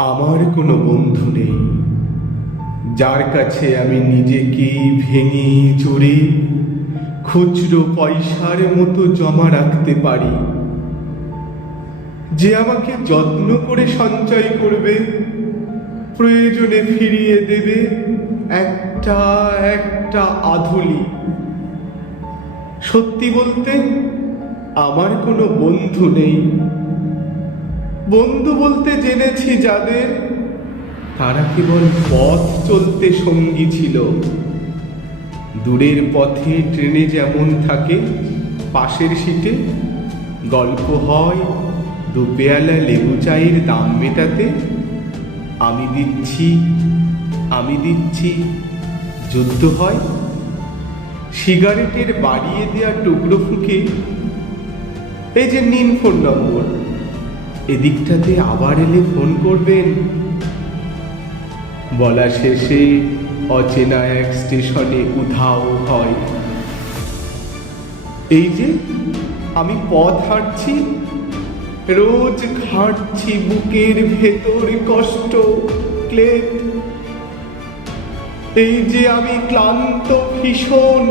আমার কোনো বন্ধু নেই। যার কাছে আমি নিজেকে ভেঙে চড়ে খুচরো পয়সার মতো জমা রাখতে পারি। যে আমাকে যত্ন করে সঞ্চয় করবে, প্রয়োজনে ফিরিয়ে দেবে একটা একটা আধুলি। সত্যি বলতে, আমার কোনো বন্ধু নেই। বন্ধু বলতে জেনেছি যাদের। তারা কেবল পথ চলতে সঙ্গী ছিল। দূরের পথে ট্রেনে যেমন থাকে, পাশের সিটে গল্প হয় দু পেয়ালা লেবু চায়ের দাম মেটাতে, আমি দিচ্ছি আমি দিচ্ছি। যুদ্ধ হয়। সিগারেটের বাড়িয়ে দেওয়া টুকরো ফুঁকে, এই যে নিন ফোন নম্বর। এদিকটাতে আবার এলে ফোন করবেন। বলা শেষে অচেনা এক স্টেশনে উধাও হয়। এই যে, আমি পথ হাঁটছি, রোজ ঘাঁটছি বুকের ভেতর কষ্ট, ক্লেদ। এই যে আমি ক্লান্ত, ভীষণ,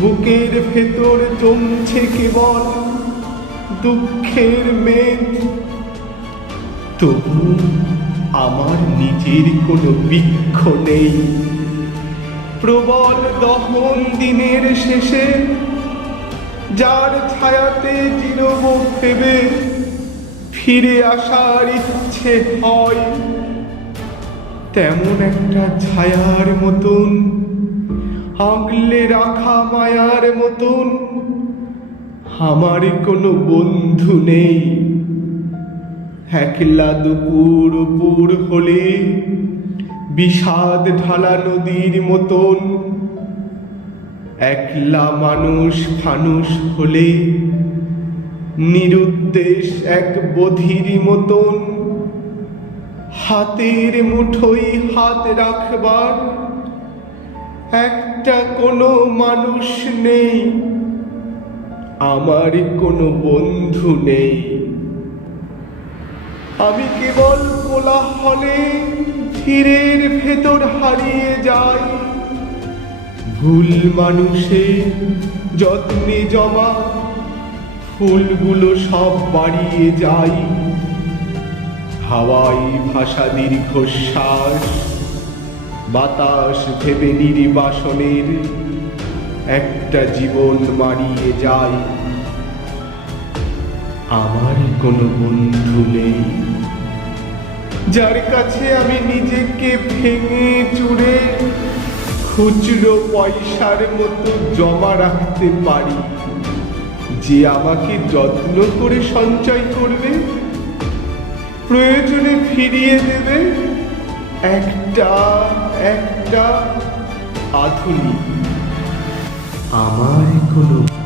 বুকের ভেতর জমছে কেবল দুঃখের মেঘ। তবু আমার নিজের কোনো বৃক্ষ নেই। প্রবল দহন দিনের শেষে যার ছায়াতে চিরব ভেবে ফিরে আসার ইচ্ছে হয়। তেমন একটা ছায়ার মতন, আগলে রাখা মায়ার মতন আমার কোনো বন্ধু নেই। একলা দুপুর উপর হলে বিষাদ ঢালা নদীর মতন একলা মানুষ ফানুষ হলে নিরুদ্দেশ এক বধির মতন হাতের মুঠোই হাত রাখবার একটা কোনো মানুষ নেই। আমার কোনো বন্ধু নেই। আমি কেবল কোলাহলে ধীরের ভেতর হারিয়ে যাই। ভুল মানুষের যত্নে জমা ফুলগুলো সব বাড়িয়ে যাই। হাওয়াই ভাষা দীর্ঘশ্বাস, বাতাস ভেবে নির্বাসনের একটা জীবন মারিয়ে যায় আমার কোনো বন্ধু নেই। যার কাছে আমি নিজেকে ভেঙে চুড়ে খুচরো পয়সার মতো জমা রাখতে পারি। যে আমাকে যত্ন করে সঞ্চয় করবে, প্রয়োজনে ফিরিয়ে দেবে একটা একটা আধুনিক আমার কোনো